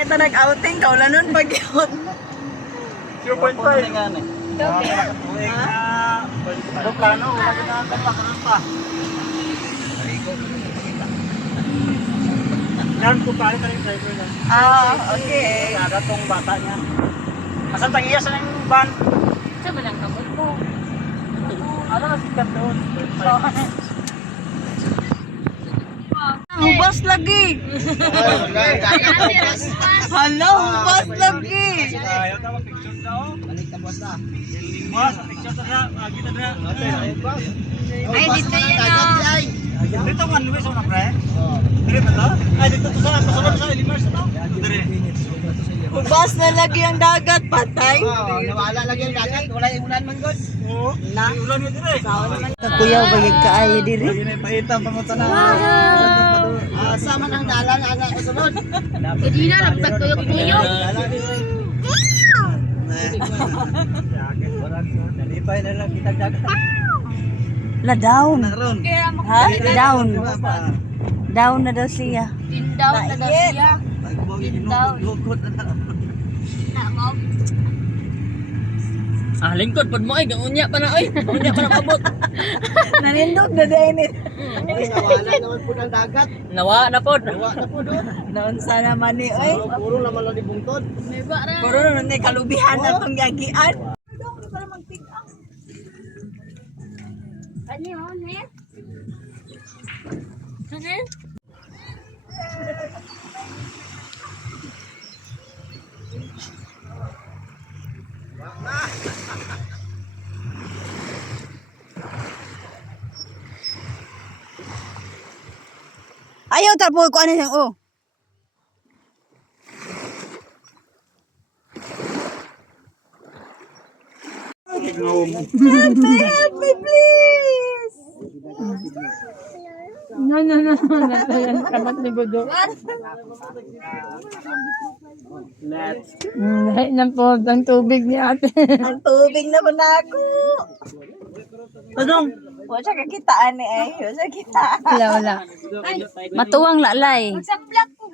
Ito nag-outing, kaulanon pag-out. 0.5. Okay. Ano plano? Wala ka na kanon pa. Yan, kumpare ka yung driver na. Okay. Kada tong bata niya. Asan tang-iya sa ng van? Sa ba lang kamot mo? Ano na sikat doon? Hubas lagi. Hala, hubas lagi. Ayaw na mag-picture na oh. Balik na boss na. Boss, picture na na. Kita na. Ay, dito yun o. Dito ang ano sa una pre? Dire ba to? Ay dito to sa kasunod sa Elimars to. Dire. Hubas na lagi ang dagat, patay. Nawala lagi ang dagat. Wala yung ulan man god. Oo. Na ulan mo dire. Kuya, bayag kaayo diri. Lagi na ipaitam pangutan na. Sama ng dalan ana kasunod. Hindi na, nagpatuyok-tuyok. Nalipay na lang kita dagat. La down. Kaya mo Ha? Down. Down na daw siya. tindaw na daw siya. Na mo. Ah, lingkod pud mo ay unya pa na oy. Unya pa na mabot. Nanindog na din. Nawala naman po ng dagat. Nawa na pod. Nawa na po doon. Noon sana man ni oy. Puro naman lang di bungtod. May bara. Puro na ni kalubihan na tong yagian. Ano yun, eh? Ano? Ayaw tarpo ko ano yang oh. Help me please. Let's. Lahat na po ang tubig ni ate. Ang tubig na po na ako. Tadong. Wala siya kakitaan ni ay. Wala siya kitaan. Wala. Matuwang lalay. Magsablak ko.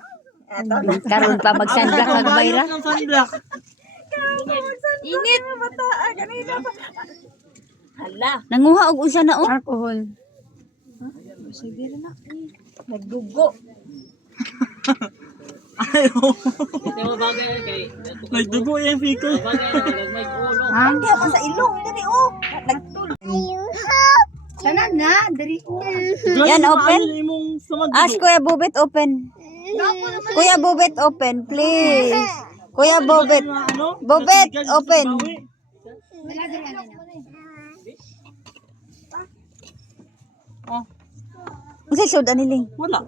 Karon pa mag-sunblock magbayra. Init. Bataan kanina pa. Hala. Nanguha og usa na oh. Alcohol. Sige na. Nagdugo. Ayaw. Pero bagay kay Nagdugo yung fiko. Hindi ako sa ilong. Dali oh. Nagtul. Sana na. Dari ko. Yan, open? Ask Ask Kuya Bobet open. Kuya Bobet open, please. Kuya Bobet. Bobet, open. Kasi should aniling. Wala.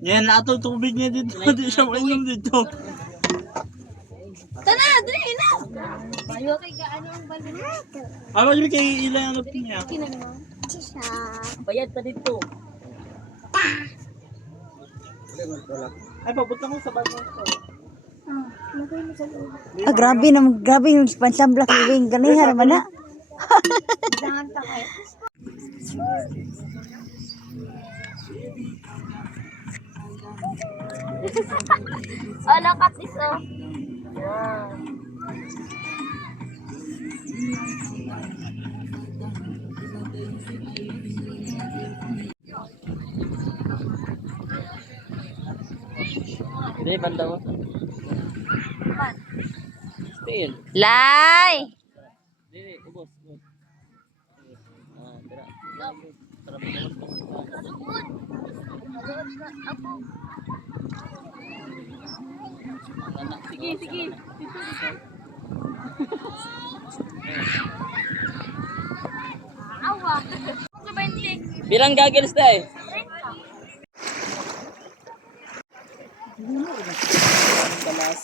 Yan na ito tubig niya dito. Hindi siya mainom dito. Sana, dari na. Bayo kay gaano ang balon. Ano yung kay ilang ano niya? Bayad pa dito. Ay, papunta ko sa bago. Ah, grabe yung pansambla kawing ganihan man na. Ano katis oh. Hindi banda mo. Still. Lay! Dili ubos. Ah, tara. Sige, sige. Awa. Sa 20. Bilang goggles dai. Balas.